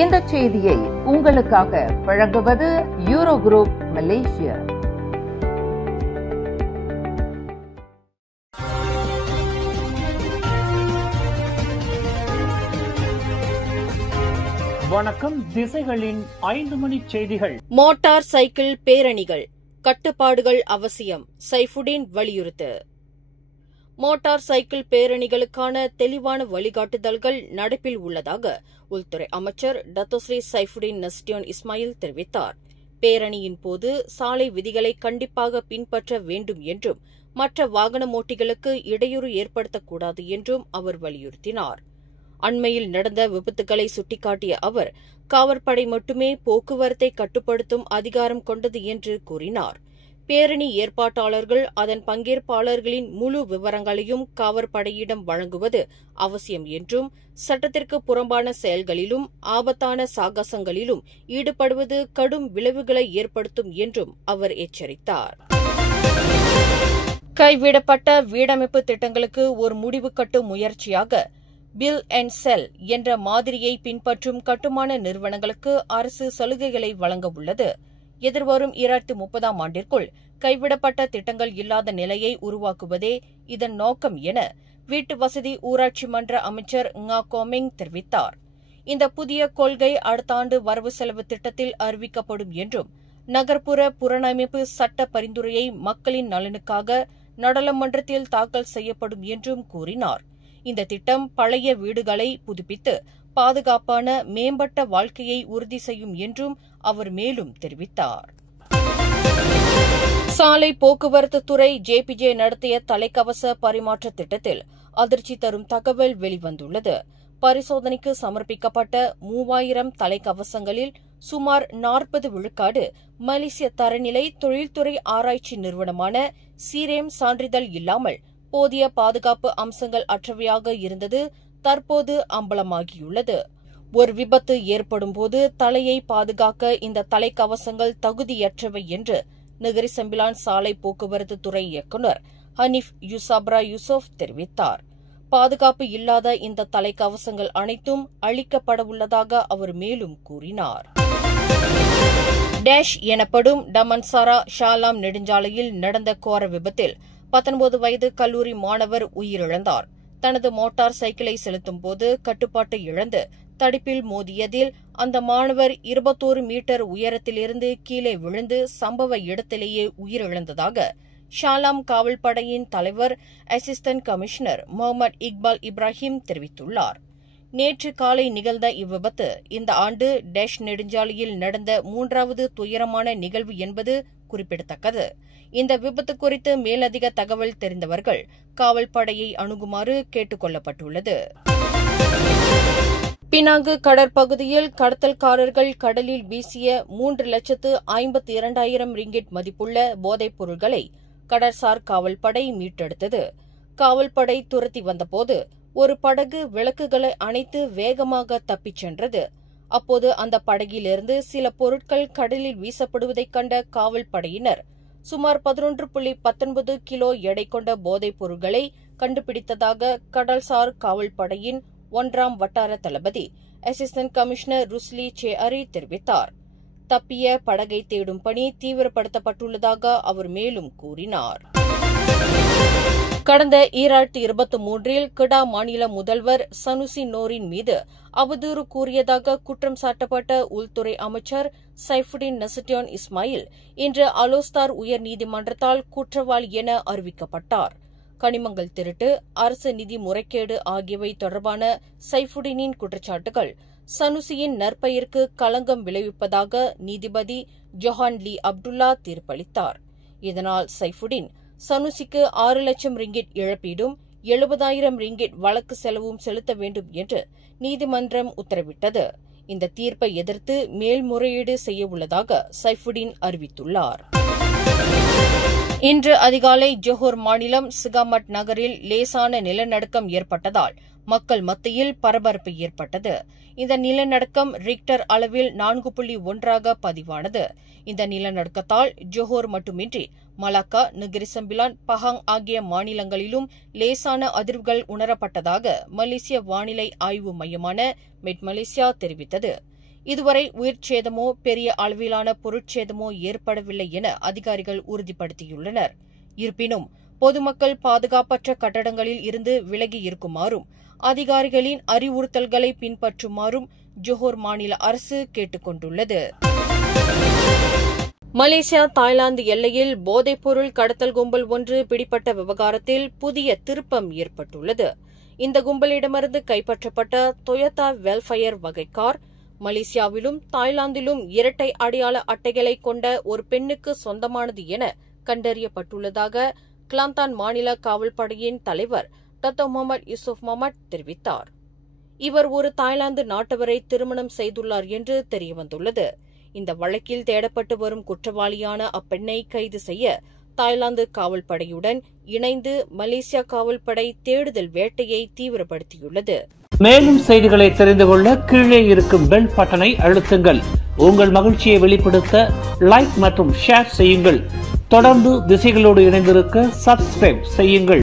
இந்த செய்தியை உங்களுக்காக வழங்குவது யூரோ குரூப் மலேசியா. வணக்கம். திசைகளின் 5 மணி செய்திகள். மோட்டார் சைக்கிள் பேரணிகள் கட்டுப்பாடுகள் அவசியம், சைஃபுடின் வலியுறுத்து. மோட்டார் சைக்கிள் பேரணிகளுக்கான தெளிவான வழிகாட்டுதல்கள் நடப்பில் உள்ளதாக உள்துறை அமைச்சர் டத்தோஸ்ரீ சைஃபுடின் நஸ்டியோன் இஸ்மாயில் தெரிவித்தார். பேரணியின் போது சாலை விதிகளை கண்டிப்பாக பின்பற்ற வேண்டும் என்றும் மற்ற வாகனமோட்டிகளுக்கு இடையூறு ஏற்படுத்தக்கூடாது என்றும் அவர் வலியுறுத்தினார். அண்மையில் நடந்த விபத்துகளை சுட்டிக்காட்டிய அவர், காவற்படை மட்டுமே போக்குவரத்தை கட்டுப்படுத்தும் அதிகாரம் கொண்டது என்று கூறினார். பேரணி ஏற்பாட்டாளர்கள் அதன் பங்கேற்பாளர்களின் முழு விவரங்களையும் காவற்படையிடம் வழங்குவது அவசியம் என்றும், சட்டத்திற்கு புறம்பான செயல்களிலும் ஆபத்தான சாகசங்களிலும் ஈடுபடுவது கடும் விளைவுகளை ஏற்படுத்தும் என்றும் அவர் எச்சரித்தார். கைவிடப்பட்ட வீடமைப்பு திட்டங்களுக்கு ஒரு முடிவு கட்டும் முயற்சியாக பில் அண்ட் செல் என்ற மாதிரியை பின்பற்றும் கட்டுமான நிறுவனங்களுக்கு அரசு சலுகைகளை வழங்க உள்ளது. எதிர்வரும் 2030ஆம் ஆண்டிற்குள் கைவிடப்பட்ட திட்டங்கள் இல்லாத நிலையை உருவாக்குவதே இதன் நோக்கம் என வீட்டு வசதி ஊராட்சி மன்ற அமைச்சர் ngா கோமிங் தெரிவித்தார். இந்த புதிய கொள்கை அடுத்த ஆண்டு வரவு செலவு திட்டத்தில் அறிவிக்கப்படும் என்றும், நகர்ப்புற புனரமைப்பு சட்ட பரிந்துரையை மக்களின் நலனுக்காக நாடாளுமன்றத்தில் தாக்கல் செய்யப்படும் என்றும் கூறினார். இந்த திட்டம் பழைய வீடுகளை புதுப்பித்து பாதுகாப்பான மேம்பட்ட வாழ்க்கையை உறுதி செய்யும் என்றும் அவர் மேலும் தெரிவித்தார். சாலை போக்குவரத்து துறை ஜேபிஜே நடத்திய தலைக்கவச பரிமாற்ற திட்டத்தில் அதிர்ச்சி தரும் தகவல் வெளிவந்துள்ளது. பரிசோதனைக்கு சமர்ப்பிக்கப்பட்ட 3000 தலைக்கவசங்களில் சுமார் 40 விழுக்காடு மலேசிய தரநிலை தொழில்துறை ஆராய்ச்சி நிறுவனமான சீரேம் சான்றிதழ் இல்லாமல் போதிய பாதுகாப்பு அம்சங்கள் அற்றவையாக இருந்தது தற்போது அம்பலமாகியுள்ளது. ஒரு விபத்து ஏற்படும்போது தலையை பாதுகாக்க இந்த தலைக்கவசங்கள் தகுதியற்றவை என்று நகரி செம்பிலான் சாலை போக்குவரத்து துறை இயக்குநர் ஹனீஃப் யூசாப்ரா யூசுப் தெரிவித்தார். பாதுகாப்பு இல்லாத இந்த தலைக்கவசங்கள் அனைத்தும் அளிக்கப்படவுள்ளதாக அவர் மேலும் கூறினார். டேஷ் எனப்படும் டமன்சாரா ஷாலாம் நெடுஞ்சாலையில் நடந்த கோர விபத்தில் 19 வயது கல்லூரி மாணவர் உயிரிழந்தார். தனது மோட்டார் சைக்கிளை செலுத்தும் போது கட்டுப்பாட்டை இழந்து தடுப்பில் மோதியதில் அந்த மாணவர் 21 மீட்டர் உயரத்திலிருந்து கீழே விழுந்து சம்பவ இடத்திலேயே உயிரிழந்ததாக ஷாலாம் காவல்படையின் தலைவர் அசிஸ்டன்ட் கமிஷனர் முகமது இக்பால் இப்ராஹிம் தெரிவித்துள்ளார். நேற்று காலை நிகழ்ந்த இவ்விபத்து இந்த ஆண்டு டேஷ் நெடுஞ்சாலையில் நடந்த 3வது துயரமான நிகழ்வு என்பது குறிப்பிடத்தக்கது. இந்த விபத்து குறித்து மேலதிக தகவல் தெரிந்தவர்கள் காவல்படையை அணுகுமாறு கேட்டுக் கொள்ளப்பட்டுள்ளது. பினாங்கு கடற்பகுதியில் கடத்தல்காரர்கள் கடலில் வீசிய 3,52,000 ரிங்கிட் மதிப்புள்ள போதைப் பொருட்களை கடற்சார் காவல்படை மீட்டெடுத்தது. காவல்படை துரத்தி வந்தபோது ஒரு படகு விளக்குகளை அணைத்து வேகமாக தப்பிச் சென்றது. அப்போது அந்த படகிலிருந்து சில பொருட்கள் கடலில் வீசப்படுவதைக் கண்ட காவல்படையினர் சுமார் 11.19 கிலோ எடை கொண்ட போதைப் பொருட்களை கண்டுபிடித்ததாக கடல்சார் காவல்படையின் 1ஆம் வட்டார தளபதி அசிஸ்டன்ட் கமிஷனர் ருஸ்லி சேஅரி தெரிவித்தார். தப்பிய படகை தேடும் பணி தீவிரப்படுத்தப்பட்டுள்ளதாக அவர் மேலும் கூறினார். கடந்த 2023இல் கிடா மாநில முதல்வர் சனுசி நோரின் மீது அவதூறு கூறியதாக குற்றம் சாட்டப்பட்ட உள்துறை அமைச்சர் சைஃபுடின் நஸ்டியோன் இஸ்மாயில் இன்று அலோஸ்தார் உயர்நீதிமன்றத்தால் குற்றவாளி என அறிவிக்கப்பட்டார். கனிமங்கள் திருட்டு, அரசு நிதி முறைகேடு ஆகியவை தொடர்பான சைஃபுடினின் குற்றச்சாட்டுகள் சனுசியின் நற்பெயருக்கு களங்கம் விளைவிப்பதாக நீதிபதி ஜொஹான் லீ அப்துல்லா தீர்ப்பளித்தார். இதனால் சைஃபுடின் சனுசிக்கு 6 லட்சம் ரிங்கிட் இழப்பீடும் 70,000 ரிங்கிட் வழக்கு செலவும் செலுத்த வேண்டும் என்று நீதிமன்றம் உத்தரவிட்டது. இந்த தீர்ப்பை எதிர்த்து மேல்முறையீடு செய்யவுள்ளதாக சைஃபுடின் அறிவித்துள்ளார். இன்று அதிகாலை ஜொஹூர் மாநிலம் சிகாமட் நகரில் லேசான நிலநடுக்கம் ஏற்பட்டதால் மக்கள் மத்தியில் பரபரப்பு ஏற்பட்டது. இந்த நிலநடுக்கம் ரிக்டர் அளவில் 4.1 பதிவானது. இந்த நிலநடுக்கத்தால் ஜொஹூர் மட்டுமின்றி மலாக்கா, நகரி செம்பிலான், பஹாங் ஆகிய மாநிலங்களிலும் லேசான அதிர்வுகள் உணரப்பட்டதாக மலேசிய வானிலை ஆய்வு மையமான மெட் மலேசியா தெரிவித்தது. இதுவரை உயிர் சேதமோ பெரிய அளவிலான பொருட்சேதமோ ஏற்படவில்லை என அதிகாரிகள் உறுதிப்படுத்தியுள்ளனர். இருப்பினும் பொதுமக்கள் பாதுகாப்பற்ற கட்டடங்களில் இருந்து விலகி இருக்குமாறும் அதிகாரிகளின் அறிவுறுத்தல்களை பின்பற்றுமாறும் ஜோஹர் மாநில அரசு கேட்டுக் கொண்டுள்ளது. மலேசியா தாய்லாந்து எல்லையில் போதைப்பொருள் கடத்தல் கும்பல் ஒன்று பிடிபட்ட விவகாரத்தில் புதிய திருப்பம் ஏற்பட்டுள்ளது. இந்த கும்பலிடமிருந்து கைப்பற்றப்பட்ட டொயோட்டா வெல்ஃபயர் வகை கார் மலேசியாவிலும் தாய்லாந்திலும் இரட்டை அடையாள அட்டைகளை கொண்ட ஒரு பெண்ணுக்கு சொந்தமானது என கண்டறியப்பட்டுள்ளதாக கிளாந்தான் மாநில காவல்படையின் தலைவர் டத்தோ முகமது யூசுப் முகமது தெரிவித்தார். இவர் ஒரு தாய்லாந்து நாட்டவரை திருமணம் செய்துள்ளார் என்று தெரியவந்துள்ளது. இந்த வழக்கில் தேடப்பட்டு வரும் குற்றவாளியான அப்பெண்ணை கைது செய்ய தாய்லாந்து காவல்படையுடன் இணைந்து மலேசியா காவல்படை தேடுதல் வேட்டையை தீவிரப்படுத்தியுள்ளது. மேலும் செய்திகளை தெரிந்து கொள்ள கீழே இருக்கும் பெல் பட்டனை அழுத்துங்கள். உங்கள் மகிழ்ச்சியை வெளிப்படுத்த லைக் மற்றும் ஷேர் செய்யுங்கள். தொடர்ந்து திசைகளோடு இணைந்திருக்க சப்ஸ்கிரைப் செய்யுங்கள்.